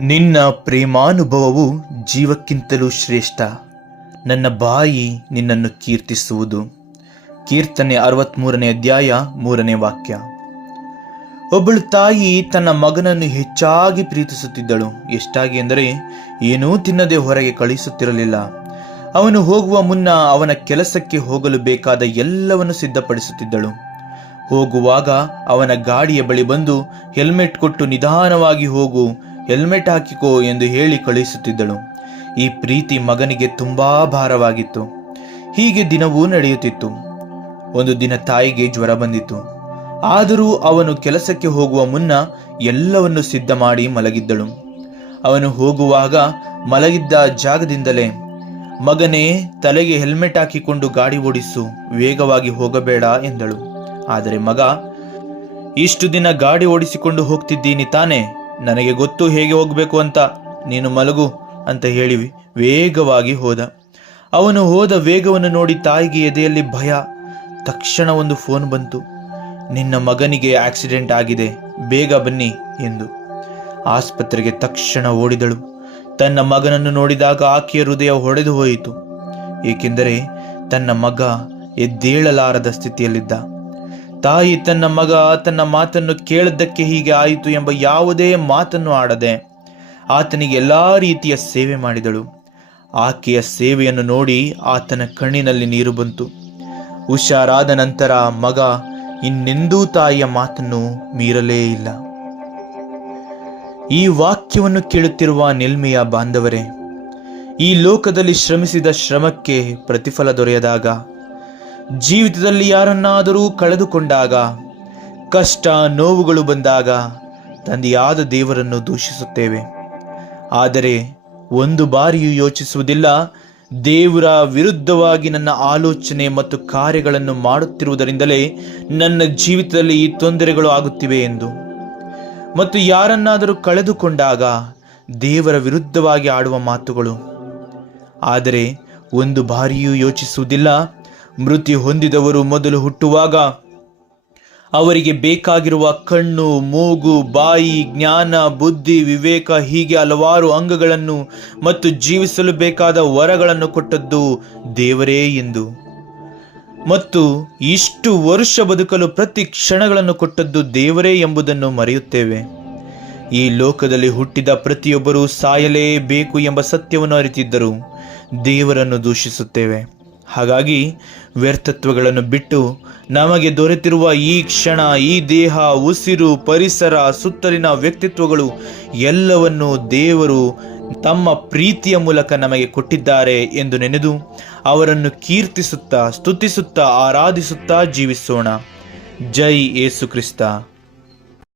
ನಿನ್ನ ಪ್ರೇಮಾನುಭವವು ಜೀವಕ್ಕಿಂತಲೂ ಶ್ರೇಷ್ಠ. ನನ್ನ ಬಾಯಿ ನಿನ್ನನ್ನು ಕೀರ್ತಿಸುವುದು. ಕೀರ್ತನೆ 63ನೇ ಅಧ್ಯಾಯ 3ನೇ ವಾಕ್ಯ. ಒಬ್ಬಳು ತಾಯಿ ತನ್ನ ಮಗನನ್ನು ಹೆಚ್ಚಾಗಿ ಪ್ರೀತಿಸುತ್ತಿದ್ದಳು. ಎಷ್ಟಾಗಿ ಎಂದರೆ ಏನೂ ತಿನ್ನದೆ ಹೊರಗೆ ಕಳಿಸುತ್ತಿರಲಿಲ್ಲ. ಅವನು ಹೋಗುವ ಮುನ್ನ ಅವನ ಕೆಲಸಕ್ಕೆ ಹೋಗಲು ಬೇಕಾದ ಎಲ್ಲವನ್ನು ಸಿದ್ಧಪಡಿಸುತ್ತಿದ್ದಳು. ಹೋಗುವಾಗ ಅವನ ಗಾಡಿಯ ಬಳಿ ಬಂದು ಹೆಲ್ಮೆಟ್ ಕೊಟ್ಟು ನಿಧಾನವಾಗಿ ಹೋಗು, ಹೆಲ್ಮೆಟ್ ಹಾಕಿಕೋ ಎಂದು ಹೇಳಿ ಕಳುಹಿಸುತ್ತಿದ್ದಳು. ಈ ಪ್ರೀತಿ ಮಗನಿಗೆ ತುಂಬಾ ಭಾರವಾಗಿತ್ತು. ಹೀಗೆ ದಿನವೂ ನಡೆಯುತ್ತಿತ್ತು. ಒಂದು ದಿನ ತಾಯಿಗೆ ಜ್ವರ ಬಂದಿತ್ತು. ಆದರೂ ಅವನು ಕೆಲಸಕ್ಕೆ ಹೋಗುವ ಮುನ್ನ ಎಲ್ಲವನ್ನು ಸಿದ್ಧ ಮಾಡಿ ಮಲಗಿದ್ದಳು. ಅವನು ಹೋಗುವಾಗ ಮಲಗಿದ್ದ ಜಾಗದಿಂದಲೇ, ಮಗನೇ, ತಲೆಗೆ ಹೆಲ್ಮೆಟ್ ಹಾಕಿಕೊಂಡು ಗಾಡಿ ಓಡಿಸು, ವೇಗವಾಗಿ ಹೋಗಬೇಡ ಎಂದಳು. ಆದರೆ ಮಗ, ಇಷ್ಟು ದಿನ ಗಾಡಿ ಓಡಿಸಿಕೊಂಡು ಹೋಗ್ತಿದ್ದೀನಿ ತಾನೆ, ನನಗೆ ಗೊತ್ತು ಹೇಗೆ ಹೋಗಬೇಕು ಅಂತ, ನೀನು ಮಲಗು ಅಂತ ಹೇಳಿ ವೇಗವಾಗಿ ಹೋದ. ಅವನು ಹೋದ ವೇಗವನ್ನು ನೋಡಿ ತಾಯಿಗೆ ಎದೆಯಲ್ಲಿ ಭಯ. ತಕ್ಷಣ ಒಂದು ಫೋನ್ ಬಂತು. ನಿನ್ನ ಮಗನಿಗೆ ಆಕ್ಸಿಡೆಂಟ್ ಆಗಿದೆ, ಬೇಗ ಬನ್ನಿ ಎಂದು. ಆಸ್ಪತ್ರೆಗೆ ತಕ್ಷಣ ಓಡಿದಳು. ತನ್ನ ಮಗನನ್ನು ನೋಡಿದಾಗ ಆಕೆಯ ಹೃದಯ ಹೊಡೆದು ಹೋಯಿತು. ಏಕೆಂದರೆ ತನ್ನ ಮಗ ಎದ್ದೇಳಲಾರದ ಸ್ಥಿತಿಯಲ್ಲಿದ್ದ. ತಾಯಿ ತನ್ನ ಮಗ ತನ್ನ ಮಾತನ್ನು ಕೇಳದ್ದಕ್ಕೆ ಹೀಗೆ ಆಯಿತು ಎಂಬ ಯಾವುದೇ ಮಾತನ್ನು ಆಡದೆ ಆತನಿಗೆ ಎಲ್ಲಾ ರೀತಿಯ ಸೇವೆ ಮಾಡಿದಳು. ಆಕೆಯ ಸೇವೆಯನ್ನು ನೋಡಿ ಆತನ ಕಣ್ಣಿನಲ್ಲಿ ನೀರು ಬಂತು. ಹುಷಾರಾದ ನಂತರ ಮಗ ಇನ್ನೆಂದೂ ತಾಯಿಯ ಮಾತನ್ನು ಮೀರಲೇ ಇಲ್ಲ. ಈ ವಾಕ್ಯವನ್ನು ಕೇಳುತ್ತಿರುವ ನೆಲ್ಮೆಯ ಬಾಂಧವರೇ, ಈ ಲೋಕದಲ್ಲಿ ಶ್ರಮಿಸಿದ ಶ್ರಮಕ್ಕೆ ಪ್ರತಿಫಲ ದೊರೆಯದಾಗ, ಜೀವಿತದಲ್ಲಿ ಯಾರನ್ನಾದರೂ ಕಳೆದುಕೊಂಡಾಗ, ಕಷ್ಟ ನೋವುಗಳು ಬಂದಾಗ ತಂದೆಯಾದ ದೇವರನ್ನು ದೂಷಿಸುತ್ತೇವೆ. ಆದರೆ ಒಂದು ಬಾರಿಯೂ ಯೋಚಿಸುವುದಿಲ್ಲ, ದೇವರ ವಿರುದ್ಧವಾಗಿ ನನ್ನ ಆಲೋಚನೆ ಮತ್ತು ಕಾರ್ಯಗಳನ್ನು ಮಾಡುತ್ತಿರುವುದರಿಂದಲೇ ನನ್ನ ಜೀವಿತದಲ್ಲಿ ಈ ತೊಂದರೆಗಳು ಆಗುತ್ತಿವೆ ಎಂದು. ಮತ್ತು ಯಾರನ್ನಾದರೂ ಕಳೆದುಕೊಂಡಾಗ ದೇವರ ವಿರುದ್ಧವಾಗಿ ಆಡುವ ಮಾತುಗಳು. ಆದರೆ ಒಂದು ಬಾರಿಯೂ ಯೋಚಿಸುವುದಿಲ್ಲ, ಮೃತ್ಯು ಹೊಂದಿದವರು ಮೊದಲು ಹುಟ್ಟುವಾಗ ಅವರಿಗೆ ಬೇಕಾಗಿರುವ ಕಣ್ಣು, ಮೂಗು, ಬಾಯಿ, ಜ್ಞಾನ, ಬುದ್ಧಿ, ವಿವೇಕ, ಹೀಗೆ ಹಲವಾರು ಅಂಗಗಳನ್ನು ಮತ್ತು ಜೀವಿಸಲು ಬೇಕಾದ ವರಗಳನ್ನು ಕೊಟ್ಟದ್ದು ದೇವರೇ ಎಂದು. ಮತ್ತು ಇಷ್ಟು ವರ್ಷ ಬದುಕಲು ಪ್ರತಿ ಕ್ಷಣಗಳನ್ನು ಕೊಟ್ಟದ್ದು ದೇವರೇ ಎಂಬುದನ್ನು ಮರೆಯುತ್ತೇವೆ. ಈ ಲೋಕದಲ್ಲಿ ಹುಟ್ಟಿದ ಪ್ರತಿಯೊಬ್ಬರೂ ಸಾಯಲೇಬೇಕು ಎಂಬ ಸತ್ಯವನ್ನು ಅರಿತಿದ್ದರೂ ದೇವರನ್ನು ದೂಷಿಸುತ್ತೇವೆ. ಹಾಗಾಗಿ ವ್ಯರ್ಥತ್ವಗಳನ್ನು ಬಿಟ್ಟು ನಮಗೆ ದೊರೆತಿರುವ ಈ ಕ್ಷಣ, ಈ ದೇಹ, ಉಸಿರು, ಪರಿಸರ, ಸುತ್ತಲಿನ ವ್ಯಕ್ತಿತ್ವಗಳು ಎಲ್ಲವನ್ನು ದೇವರು ತಮ್ಮ ಪ್ರೀತಿಯ ಮೂಲಕ ನಮಗೆ ಕೊಟ್ಟಿದ್ದಾರೆ ಎಂದು ನೆನೆದು ಅವರನ್ನು ಕೀರ್ತಿಸುತ್ತಾ, ಸ್ತುತಿಸುತ್ತಾ, ಆರಾಧಿಸುತ್ತಾ ಜೀವಿಸೋಣ. ಜೈ ಯೇಸು ಕ್ರಿಸ್ತ.